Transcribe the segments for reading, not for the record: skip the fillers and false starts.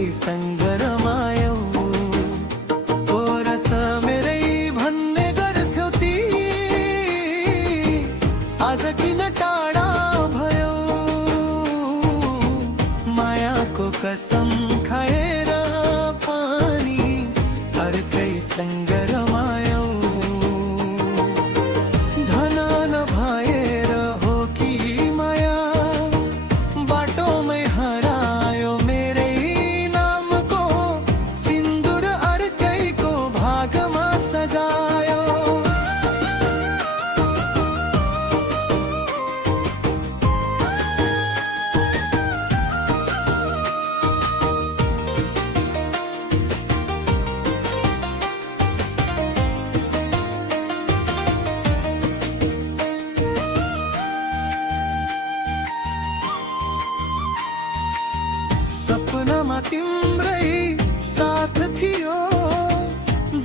संग रमायो रस मेरे भन्ने गर्थ्यो ती आज किन टाढा भयो मायाको कसम खाएर पानी अर्कै संग रमायो धन नभएर हो कि माया बाटोमै हरायो मेरै नामको सिन्दुर अर्कैको भागमा सजायो सपनामा तिम्रै साथ थियो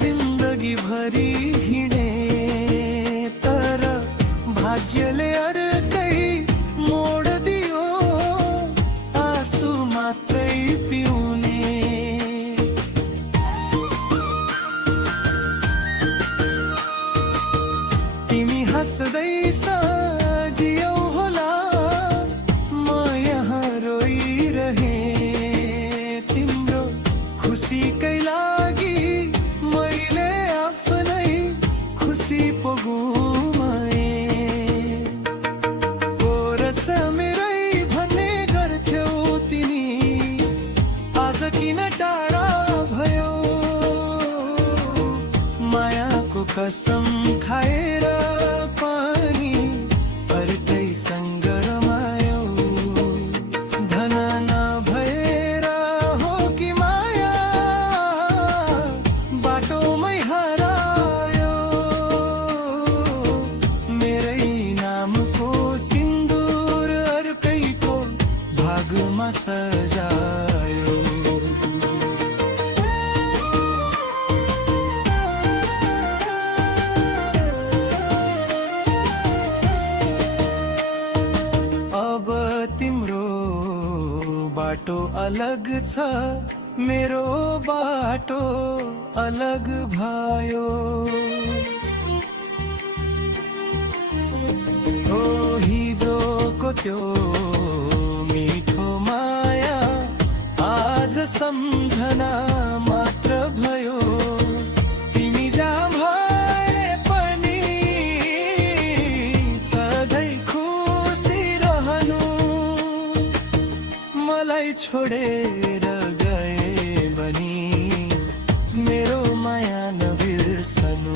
जिन्दगी भरि हिँडे तर भाग्यले अर्कै मोड दियो आँसु मात्रै पिउने तिमी हाँस्दै सजियौ होला म यहाँ रोइरहेँ खुसीकै लागि मैले आफ्नै खुसी पो गुमाएँ रस मेरै भन्ने गर्थ्यौ तिमी आज किन टाढा भयो मायाको कसम खाएर पानी अर्कै संग रमायो धन नभएर हो कि माया बाटोमै हरायो मेरै नामको सिन्दुर अर्कैको भागमा सजायो अब तिम्रो बाटो अलग छ मेरो बाटो अलग भयो ओ हिजोको त्यो मिठो माया आज सम्झना मात्र भयो तिमी जहाँ भए पनि सधैँ खुसी रहनु मलाई छोडेर गए बनी मेरो माया नबिर्सनु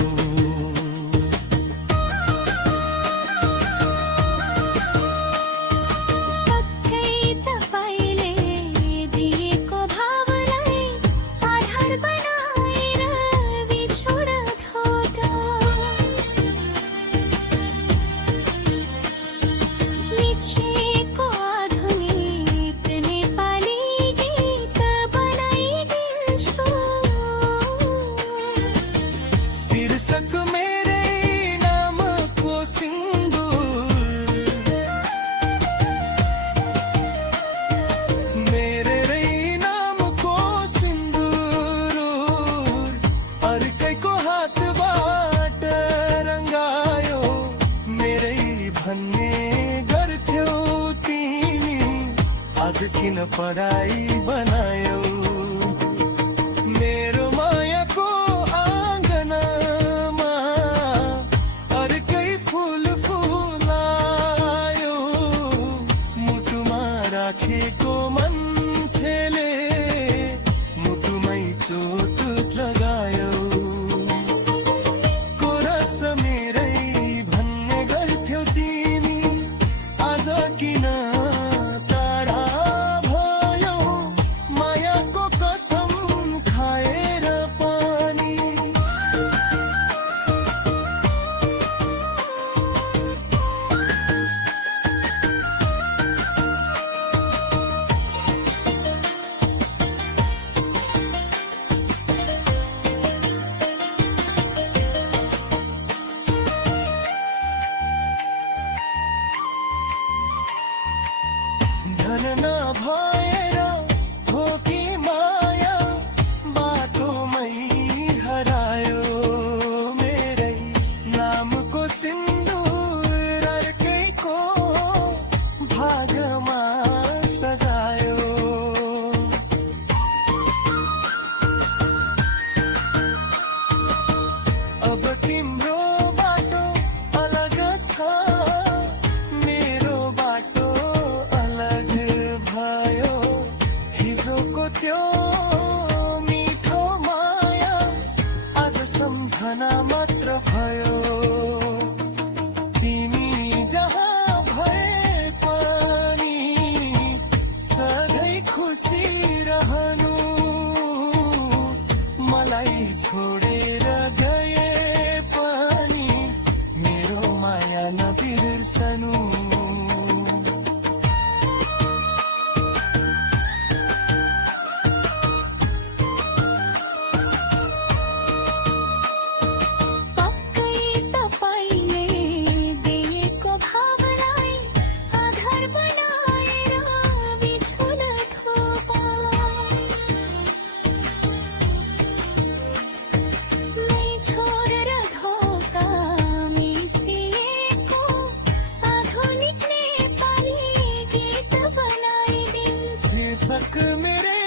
को आधुनिक नेपाली गीत छोडेर गए पनि मेरो माया नबिर्सनु। पक्कै तपाईले दिएको भावलाई आधार बनाएर बिछोड थोपा। मै छोडेर धोका मिसिएको आधुनिक नेपाली गीत बनाइदिन्छु। शीर्षक मेरे